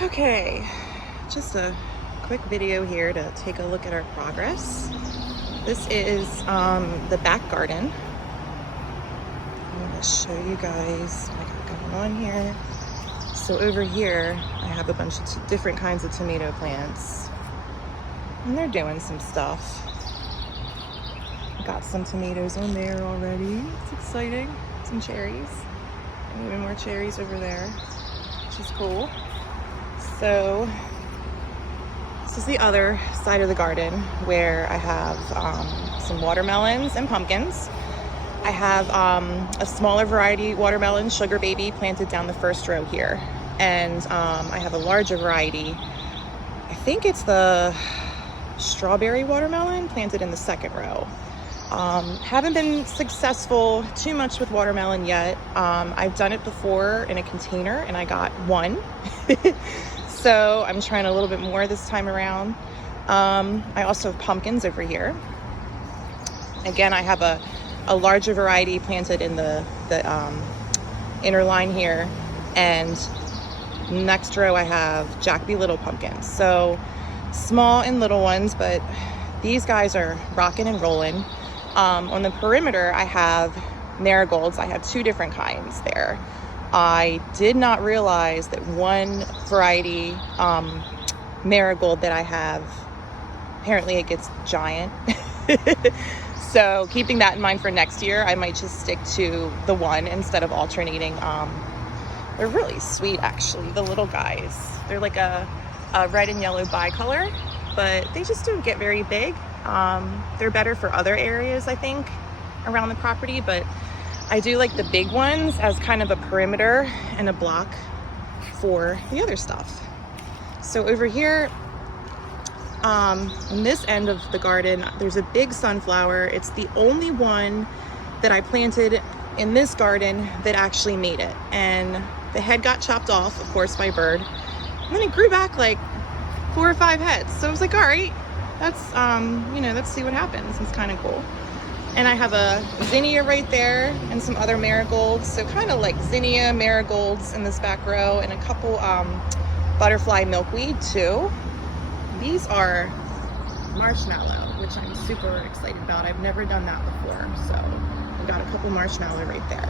Okay, just a quick video here to take a look at our progress. This is the back garden. I'm going to show you guys what I got going on here. So over here, I have a bunch of different kinds of tomato plants, and they're doing some stuff. Got some tomatoes on there already. It's exciting. Some cherries, and even more cherries over there, which is cool. So this is the other side of the garden where I have some watermelons and pumpkins. I have a smaller variety watermelon, Sugar Baby, planted down the first row here. And I have a larger variety. I think it's the strawberry watermelon planted in the second row. Haven't been successful too much with watermelon yet. I've done it before in a container and I got one. So I'm trying a little bit more this time around. I also have pumpkins over here. Again, I have a larger variety planted in the inner line here. And next row I have Jacoby Little pumpkins. So small and little ones, but these guys are rocking and rolling. On the perimeter, I have marigolds. I have two different kinds there. I did not realize that one variety marigold that I have, apparently it gets giant. So keeping that in mind for next year, I might just stick to the one instead of alternating. They're really sweet, actually, the little guys. They're like a red and yellow bicolor, but they just don't get very big. They're better for other areas, I think, around the property, but I do like the big ones as kind of a perimeter and a block for the other stuff. So over here, on this end of the garden, there's a big sunflower. It's the only one that I planted in this garden that actually made it. And the head got chopped off, of course, by a bird. And then it grew back like 4 or 5 heads. So I was like, all right, that's, let's see what happens. It's kind of cool. And I have a zinnia right there and some other marigolds. So kind of like zinnia, marigolds in this back row, and a couple butterfly milkweed too. These are marshmallow, which I'm super excited about. I've never done that before. So I got a couple marshmallow right there.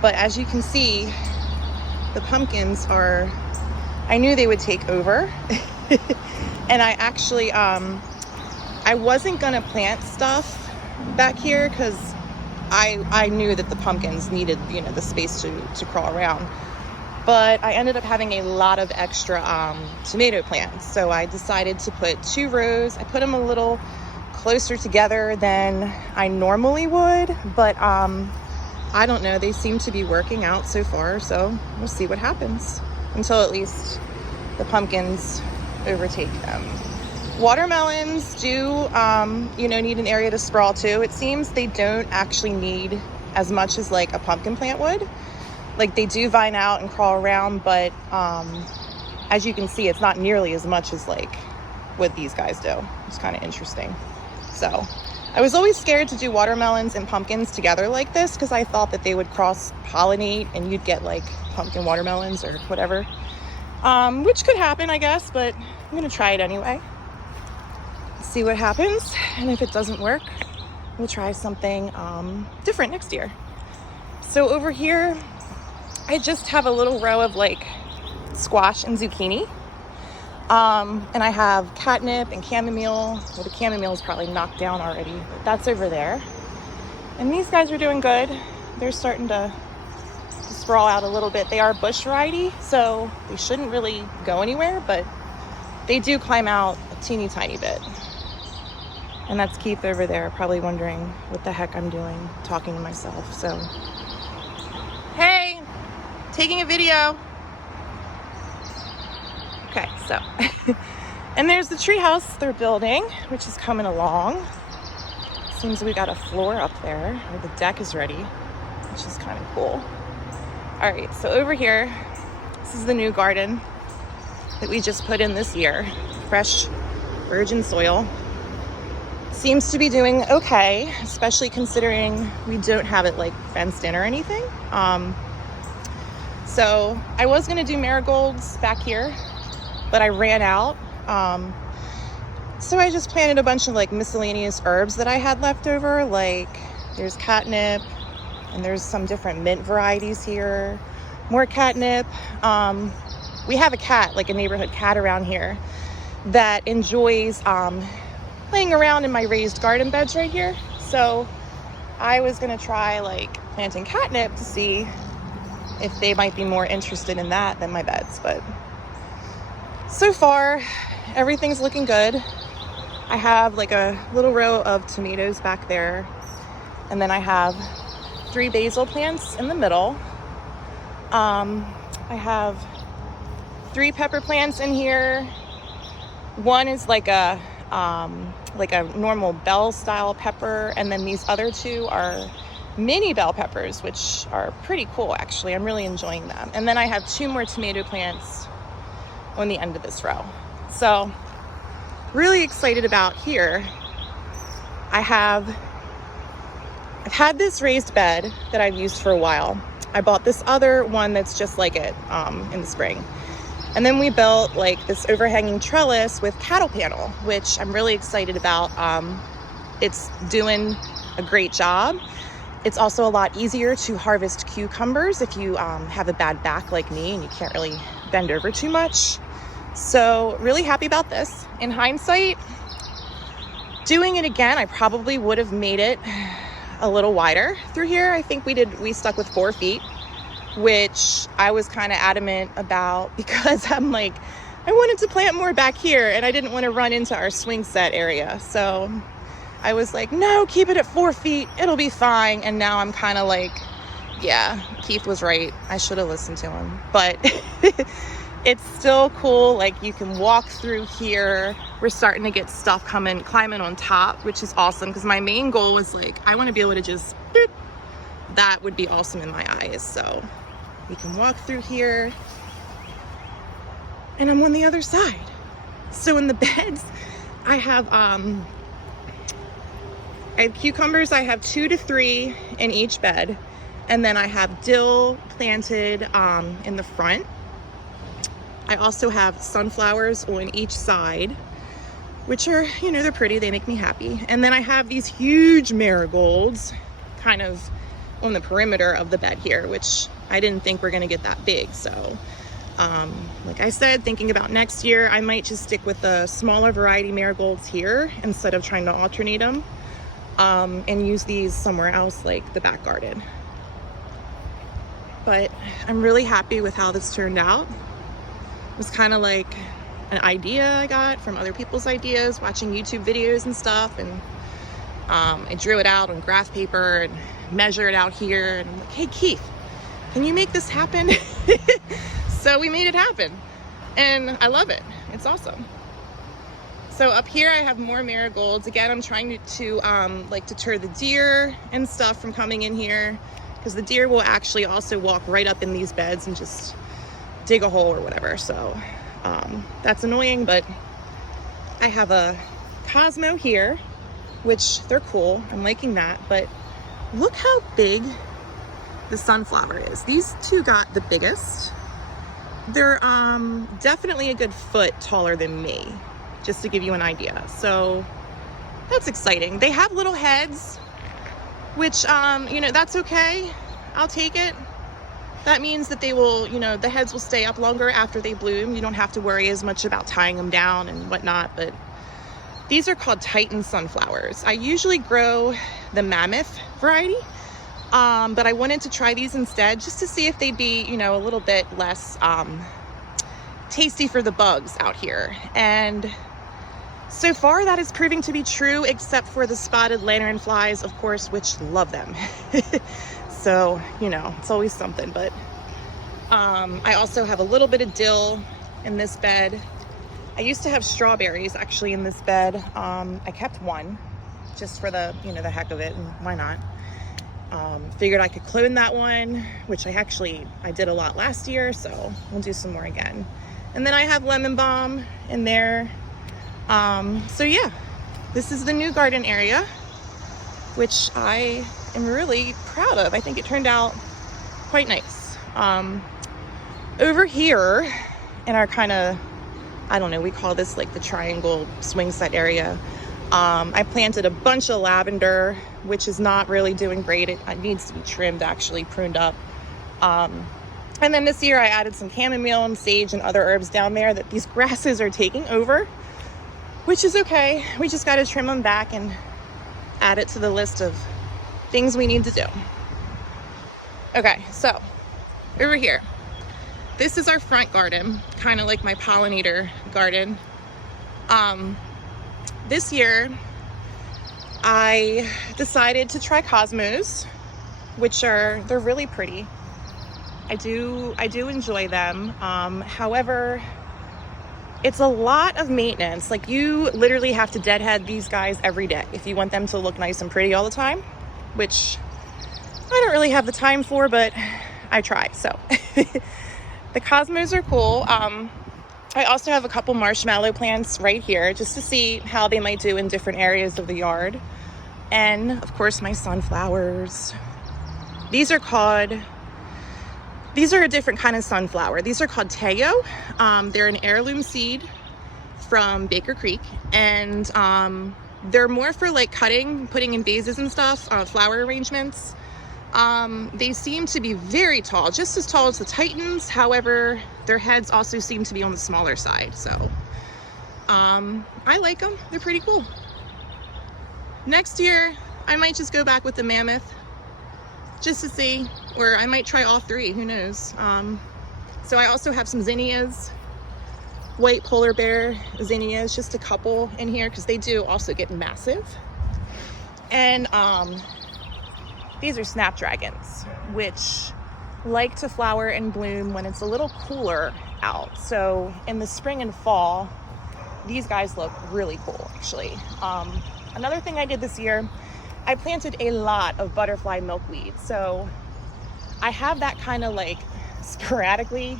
But as you can see, the pumpkins are, I knew they would take over. And I actually, I wasn't gonna plant stuff back here because I knew that the pumpkins needed, the space to crawl around. But I ended up having a lot of extra tomato plants. So I decided to put 2 rows. I put them a little closer together than I normally would, but I don't know, they seem to be working out so far. So we'll see what happens until at least the pumpkins overtake them. Watermelons do, need an area to sprawl to. It seems they don't actually need as much as like a pumpkin plant would. Like they do vine out and crawl around, but as you can see, it's not nearly as much as like what these guys do. It's kind of interesting. So I was always scared to do watermelons and pumpkins together like this because I thought that they would cross-pollinate and you'd get like pumpkin watermelons or whatever, which could happen, I guess, but I'm gonna try it anyway. See what happens, and if it doesn't work, we'll try something different next year. So over here, I just have a little row of like squash and zucchini, and I have catnip and chamomile. Well, the chamomile is probably knocked down already, but that's over there. And these guys are doing good. They're starting to sprawl out a little bit. They are bush variety, so they shouldn't really go anywhere, but they do climb out a teeny tiny bit. And that's Keith over there, probably wondering what the heck I'm doing, talking to myself. So, hey, taking a video. Okay, so, and there's the treehouse they're building, which is coming along. Seems we got a floor up there, or the deck is ready, which is kind of cool. All right, so over here, this is the new garden that we just put in this year. Fresh, virgin soil. Seems to be doing okay, especially considering we don't have it like fenced in or anything. So I was gonna do marigolds back here, but I ran out. So I just planted a bunch of like miscellaneous herbs that I had left over. Like there's catnip, and there's some different mint varieties here. More catnip. We have a cat, like a neighborhood cat around here, that enjoys playing around in my raised garden beds right here. So I was gonna try like planting catnip to see if they might be more interested in that than my beds. But so far, everything's looking good. I have like a little row of tomatoes back there, and then I have 3 basil plants in the middle. I have 3 pepper plants in here. One is like a normal bell style pepper, and then these other 2 are mini bell peppers, which are pretty cool actually. I'm really enjoying them. And then I have 2 more tomato plants on the end of this row. So really excited about here. I've had this raised bed that I've used for a while. I bought this other one that's just like it in the spring. And then we built like this overhanging trellis with cattle panel, which I'm really excited about. It's doing a great job. It's also a lot easier to harvest cucumbers if you have a bad back like me and you can't really bend over too much. So really happy about this. In hindsight, doing it again, I probably would have made it a little wider through here. I think we stuck with 4 feet, which I was kind of adamant about because I'm like, I wanted to plant more back here and I didn't want to run into our swing set area. So I was like, no, keep it at 4 feet. It'll be fine. And now I'm kind of like, yeah, Keith was right. I should have listened to him. But it's still cool. Like you can walk through here. We're starting to get stuff climbing on top, which is awesome. Because my main goal was like, I want to be able to just, that would be awesome in my eyes. So we can walk through here. And I'm on the other side. So in the beds, I have cucumbers. I have 2 to 3 in each bed. And then I have dill planted in the front. I also have sunflowers on each side, which are, you know, they're pretty. They make me happy. And then I have these huge marigolds kind of on the perimeter of the bed here, which I didn't think were going to get that big. So like I said, thinking about next year, I might just stick with the smaller variety marigolds here instead of trying to alternate them and use these somewhere else like the back garden. But I'm really happy with how this turned out. It was kind of like an idea I got from other people's ideas, watching YouTube videos and stuff. And I drew it out on graph paper and measured it out here. And I'm like, hey, Keith, can you make this happen? So we made it happen. And I love it. It's awesome. So up here I have more marigolds. Again, I'm trying to like deter the deer and stuff from coming in here, because the deer will actually also walk right up in these beds and just dig a hole or whatever. So that's annoying, but I have a Cosmo here, which they're cool. I'm liking that, but look how big the sunflower is. These 2 got the biggest. They're definitely a good foot taller than me, just to give you an idea. So that's exciting. They have little heads, which, you know, that's okay. I'll take it. That means that they will, you know, the heads will stay up longer after they bloom. You don't have to worry as much about tying them down and whatnot. But these are called Titan sunflowers. I usually grow the mammoth variety, but I wanted to try these instead just to see if they'd be, you know, a little bit less tasty for the bugs out here. And so far that is proving to be true, except for the spotted lanternflies, of course, which love them. So, you know, it's always something. But I also have a little bit of dill in this bed. I used to have strawberries actually in this bed. I kept one just for the, you know, the heck of it, and why not? Figured I could clone that one, which I did a lot last year, so we'll do some more again. And then I have lemon balm in there. So yeah, this is the new garden area, which I am really proud of. I think it turned out quite nice. Over here in our kind of I don't know, we call this like the triangle swing set area. I planted a bunch of lavender, which is not really doing great. It needs to be trimmed, actually pruned up. And then this year I added some chamomile and sage and other herbs down there that these grasses are taking over, which is okay. We just got to trim them back and add it to the list of things we need to do. Okay, so over here, this is our front garden, kind of like my pollinator garden. This year I decided to try cosmos, which they're really pretty. I do enjoy them. However, it's a lot of maintenance. Like, you literally have to deadhead these guys every day if you want them to look nice and pretty all the time, which I don't really have the time for, but I try. So the cosmos are cool. I also have a couple marshmallow plants right here just to see how they might do in different areas of the yard. And of course my sunflowers. These are a different kind of sunflower. These are called Teo. They're an heirloom seed from Baker Creek, and they're more for like putting in vases and stuff, flower arrangements. They seem to be very tall, just as tall as the Titans. However, their heads also seem to be on the smaller side. So I like them. They're pretty cool. Next year, I might just go back with the mammoth just to see, or I might try all three, who knows. So I also have some zinnias, white polar bear zinnias, just a couple in here because they do also get massive. And these are snapdragons, which like to flower and bloom when it's a little cooler out. So in the spring and fall, these guys look really cool, actually. Another thing I did this year, I planted a lot of butterfly milkweed. So I have that kind of like sporadically,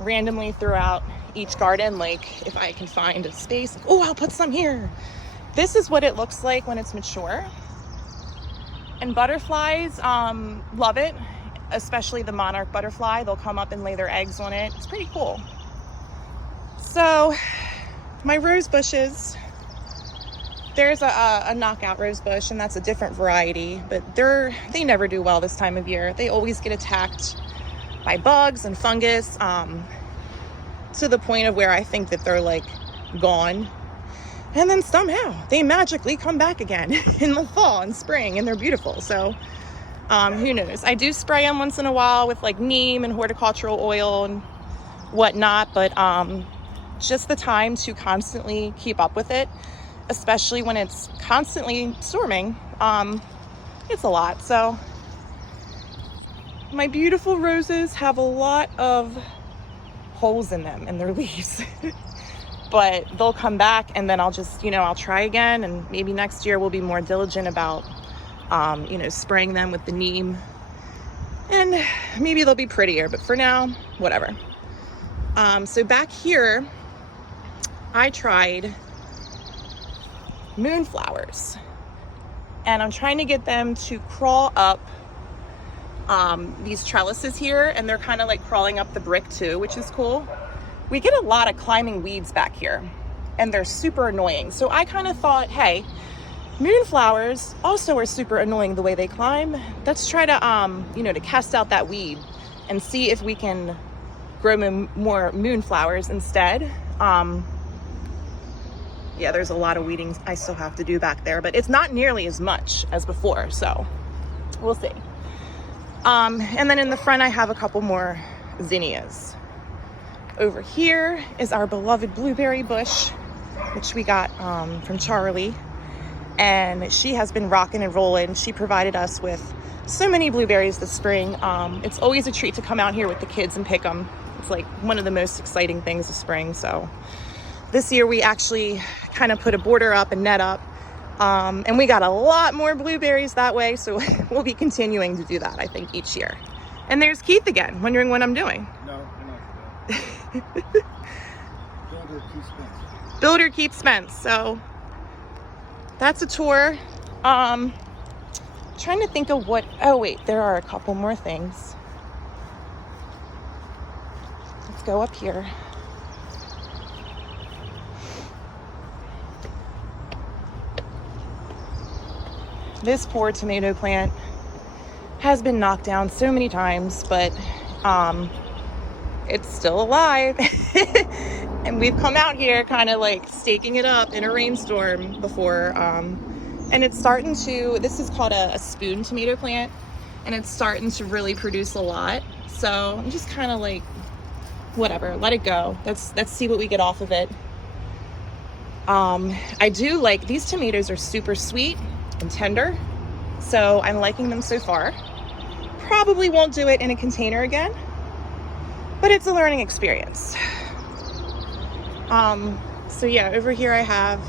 randomly throughout each garden. Like if I can find a space, oh, I'll put some here. This is what it looks like when it's mature. And butterflies love it, especially the monarch butterfly. They'll come up and lay their eggs on it. It's pretty cool. So my rose bushes, there's a knockout rose bush, and that's a different variety, but they never do well this time of year. They always get attacked by bugs and fungus, to the point of where I think that they're like gone. And then somehow they magically come back again in the fall and spring, and they're beautiful. So who knows? I do spray them once in a while with like neem and horticultural oil and whatnot, but just the time to constantly keep up with it, especially when it's constantly storming, it's a lot. So my beautiful roses have a lot of holes in them in their leaves. But they'll come back, and then I'll just, I'll try again, and maybe next year we'll be more diligent about, spraying them with the neem, and maybe they'll be prettier, but for now, whatever. So back here, I tried moonflowers, and I'm trying to get them to crawl up these trellises here, and they're kind of like crawling up the brick too, which is cool. We get a lot of climbing weeds back here, and they're super annoying. So I kind of thought, hey, moonflowers also are super annoying the way they climb. Let's try to, to cast out that weed and see if we can grow more moonflowers instead. Yeah, there's a lot of weeding I still have to do back there, but it's not nearly as much as before, so we'll see. And then in the front, I have a couple more zinnias. Over here is our beloved blueberry bush, which we got from Charlie, and she has been rocking and rolling. She provided us with so many blueberries this spring. It's always a treat to come out here with the kids and pick them. It's like one of the most exciting things of spring. So this year we actually kind of put a border up and net up, and we got a lot more blueberries that way. So we'll be continuing to do that, I think, each year. And there's Keith again, wondering what I'm doing. No, I'm not. Builder Keith Spence. Builder Keith Spence. So that's a tour. Trying to think of what, oh wait, there are a couple more things. Let's go up here. This poor tomato plant has been knocked down so many times, but it's still alive. And we've come out here kind of like staking it up in a rainstorm before. And it's starting to, this is called a spoon tomato plant, and it's starting to really produce a lot. So I'm just kind of like, whatever, let it go. Let's see what we get off of it. I do like, these tomatoes are super sweet and tender, so I'm liking them so far. Probably won't do it in a container again, but it's a learning experience. So yeah, over here I have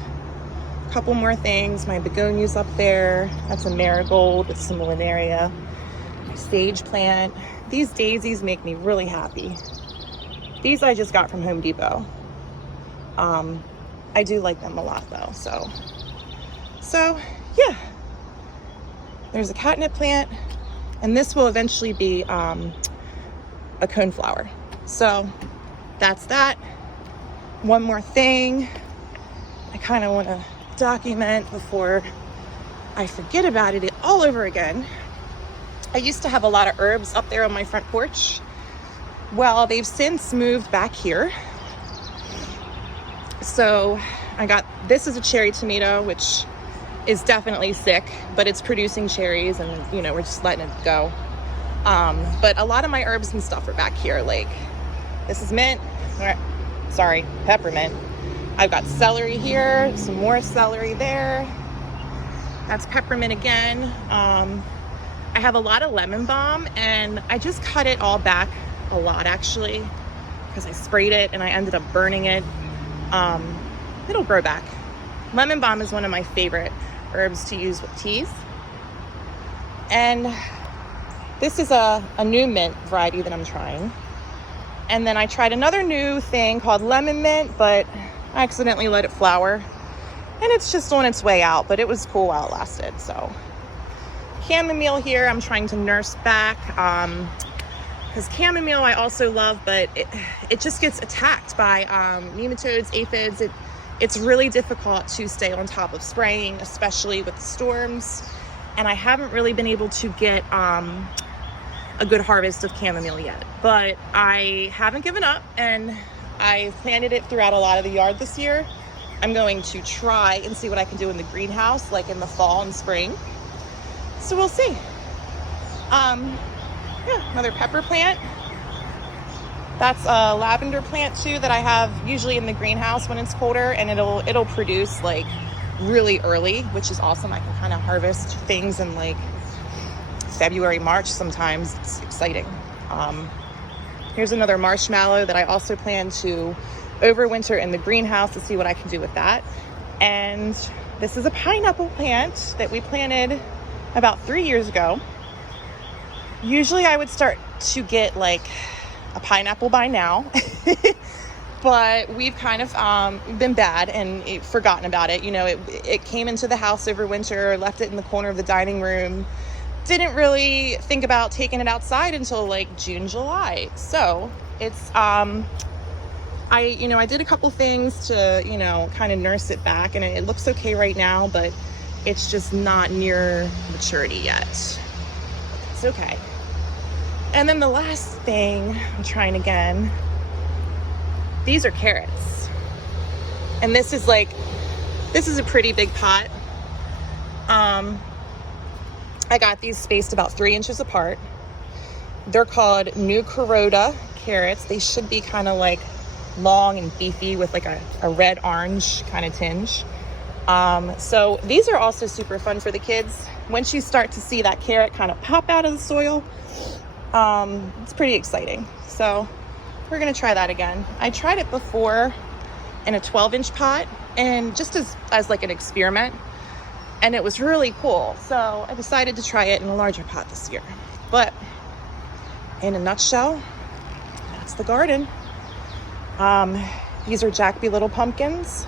a couple more things. My begonias up there. That's a marigold with some linaria. My sage plant. These daisies make me really happy. These I just got from Home Depot. I do like them a lot though, so yeah. There's a catnip plant, and this will eventually be a coneflower. So that's that. One more thing I kind of want to document before I forget about it all over again. I used to have a lot of herbs up there on my front porch. Well, they've since moved back here. So I got, this is a cherry tomato, which is definitely sick, but it's producing cherries, and you know, we're just letting it go. But a lot of my herbs and stuff are back here. Like, this is mint, peppermint. I've got celery here, some more celery there. That's peppermint again. I have a lot of lemon balm, and I just cut it all back a lot actually, because I sprayed it and I ended up burning it. It'll grow back. Lemon balm is one of my favorite herbs to use with teas. And this is a new mint variety that I'm trying. And then I tried another new thing called lemon mint, but I accidentally let it flower. And it's just on its way out, but it was cool while it lasted. So chamomile here, I'm trying to nurse back. Because chamomile I also love, but it just gets attacked by nematodes, aphids. It's really difficult to stay on top of spraying, especially with the storms. And I haven't really been able to get a good harvest of chamomile yet. But I haven't given up, and I planted it throughout a lot of the yard this year. I'm going to try and see what I can do in the greenhouse, like in the fall and spring. So we'll see. Yeah, another pepper plant. That's a lavender plant too that I have usually in the greenhouse when it's colder, and it'll produce like really early, which is awesome. I can kind of harvest things in like February, March sometimes. It's exciting. Here's another marshmallow that I also plan to overwinter in the greenhouse to see what I can do with that. And this is a pineapple plant that we planted about 3 years ago. Usually I would start to get like a pineapple by now, but we've kind of been bad and forgotten about it. You know, it came into the house over winter, left it in the corner of the dining room, didn't really think about taking it outside until like June, July. So it's, I did a couple things to, kind of nurse it back, and it looks okay right now, but it's just not near maturity yet. It's okay. And then the last thing, I'm trying again. These are carrots. And this is a pretty big pot. I got these spaced about 3 inches apart. They're called New Kuroda carrots. They should be kind of like long and beefy with like a red orange kind of tinge. So these are also super fun for the kids. Once you start to see that carrot kind of pop out of the soil, it's pretty exciting. So we're gonna try that again. I tried it before in a 12-inch pot, and just as like an experiment, and it was really cool. So I decided to try it in a larger pot this year. But in a nutshell, that's the garden. These are Jacoby Little pumpkins.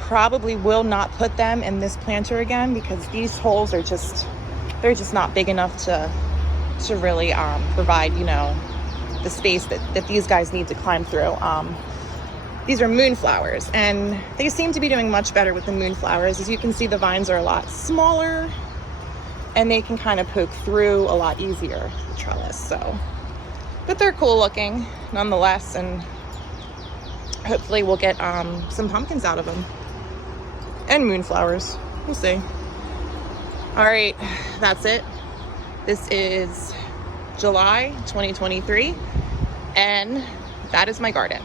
Probably will not put them in this planter again, because these holes are they're just not big enough to really provide, the space that these guys need to climb through. These are moonflowers, and they seem to be doing much better with the moonflowers. As you can see, the vines are a lot smaller. and they can kind of poke through a lot easier, the trellis. So, but they're cool looking nonetheless, and hopefully we'll get some pumpkins out of them and moonflowers. We'll see. All right, that's it. This is July 2023, and that is my garden.